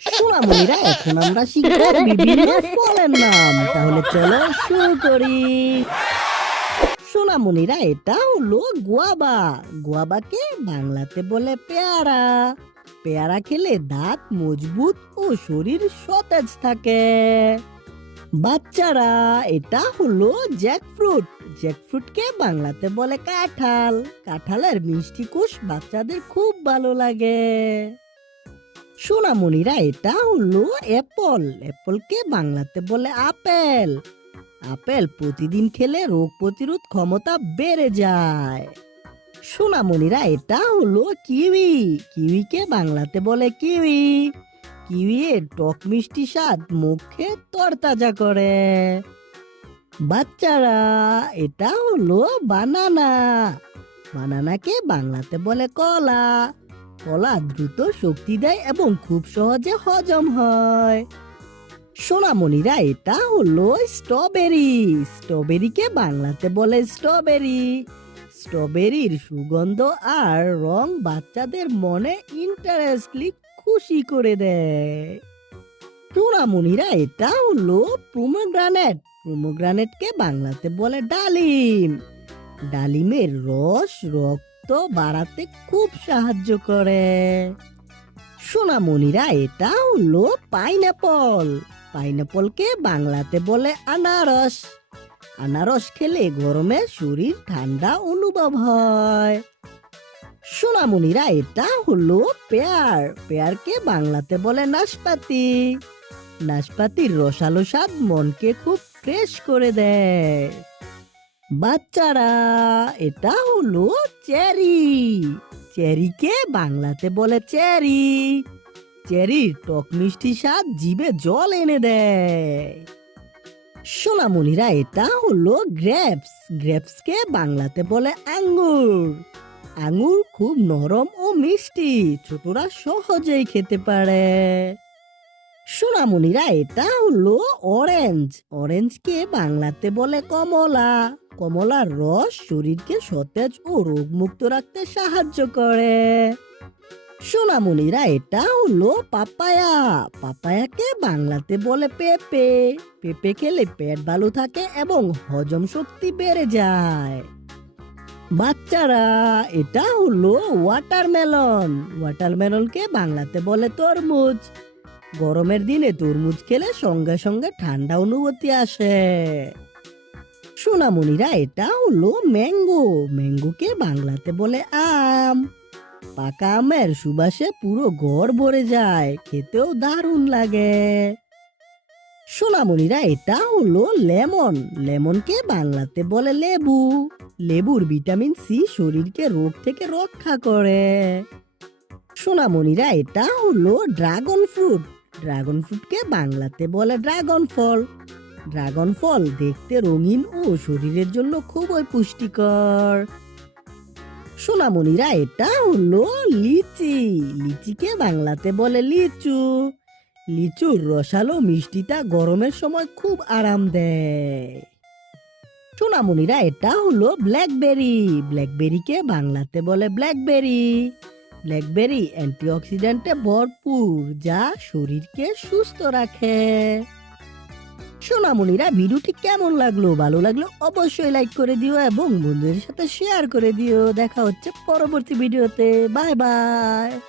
সোনামণিরা, এখন আমরা শিখব বিভিন্ন ফলের নাম। তাহলে চলো শুরু করি। সোনামণিরা, এটা হলো গোয়াবা। গোয়াবাকে বাংলাতে বলে পেয়ারা। পেয়ারা খেলে দাঁত মজবুত ও শরীর সতেজ থাকে। বাচ্চারা, এটা হলো জ্যাকফ্রুট। জ্যাকফ্রুটকে বাংলাতে বলে কাঁঠাল। কাঁঠালের মিষ্টি কুশ বাচ্চাদের খুব ভালো লাগে। সোনামণিরা, এটা হলো অ্যাপল। অ্যাপলকে বাংলাতে বলে আপেল। আপেল প্রতিদিন খেলে রোগ প্রতিরোধ ক্ষমতা বেড়ে যায়। সোনামণিরা, এটা হলো কিউই। কিউইকে বাংলাতে বলে কিউই। কিউই এর টক মিষ্টি স্বাদ মুখে তরতাজা করে। বাচ্চারা, এটা হলো বানানা। বানানাকে বাংলাতে বলে কলা। কলা দ্রুত শক্তি দেয় এবং খুব সহজে হজম হয়। সোনামণিরা, এটা হলো স্ট্রবেরি। স্ট্রবেরিকে বাংলাতে বলে স্ট্রবেরি। স্ট্রবেরির সুগন্ধ আর রং বাচ্চাদের মনে ইন্টারেস্টলি খুশি করে দেয়। সোনামণিরা, এটা হলো পোমোগ্রানেট। পোমোগ্রানেটকে বাংলাতে বলে ডালিম। ডালিমের রস রক্ত বাড়াতে খুব সাহায্য করে। সোনামণিরা, এটা হলো পাইনাপল। পাইনাপলকে বাংলাতে বলে আনারস। আনারস খেলে গরমে শরীর ঠান্ডা অনুভব হয়। সোনামণিরা, এটা হলো পেয়ার। পেয়ারকে বাংলাতে বলে নাশপাতি। নাশপাতির রসালো স্বাদ মনকে খুব ফ্রেশ করে দেয়। বাচ্চারা, এটা হলো চেরি। চেরিকে বাংলাতে বলে চেরি। চেরির টক মিষ্টি স্বাদ জিভে জল এনে দেয়। সোনামণিরা, এটা হলো গ্রেপস। গ্রেপসকে বাংলাতে বলে আঙ্গুর। আঙ্গুর খুব নরম ও মিষ্টি, ছোটরা সহজেই খেতে পারে। সোনামণিরা, এটা হলো অরেঞ্জ। অরেঞ্জকে বাংলাতে বলে কমলা। কমলার রস শরীরকে সতেজ ও রোগমুক্ত রাখতে সাহায্য করে। সোনামণিরা, এটা হলো পাপায়া। পাপায়াকে বাংলাতে বলে পেঁপে। পেঁপে খেলে পেট ভালো থাকে এবং হজম শক্তি বেড়ে যায়। বাচ্চারা, এটা হলো ওয়াটারমেলন। ওয়াটারমেলনকে বাংলাতে বলে তরমুজ। গরমের দিনে তরমুজ খেলে সঙ্গে সঙ্গে ঠান্ডা অনুভূতি আসে। সোনামণিরা, এটা হলো ম্যাঙ্গো। ম্যাঙ্গোকে বাংলাতে বলে আম। পাকা আমের সুবাসে পুরো ঘর ভরে যায়, খেতেও দারুণ লাগে। সোনামণিরা, এটা হলো লেমন। লেমনকে বাংলাতে বলে লেবু। লেবুর ভিটামিন সি শরীরকে রোগ থেকে রক্ষা করে। সোনামণিরা, এটা হলো ড্রাগন ফ্রুট। ড্রাগন ফ্রুটকে বাংলাতে বলে ড্রাগন ফল। ড্রাগন ফল দেখতে রঙিন ও শরীরের জন্য খুবই পুষ্টিকর। সোনামণিরা, এটা হলো লিচি। লিচিকে বাংলাতে বলে লিচু। লিচুর রসালো মিষ্টিটা গরমের সময় খুব আরাম দেয়। সোনামণিরা, এটা হলো ব্ল্যাকবেরি। ব্ল্যাকবেরিকে বাংলাতে বলে ব্ল্যাকবেরি। ব্ল্যাকবেরি অ্যান্টিঅক্সিডেন্টে ভরপুর, যা শরীরকে সুস্থ রাখে। সোনামণিরা, ভিডিওটি কেমন লাগলো? ভালো লাগলো অবশ্যই লাইক করে দিও এবং বন্ধুদের সাথে শেয়ার করে দিও। দেখা হচ্ছে পরবর্তী ভিডিওতে। Bye bye.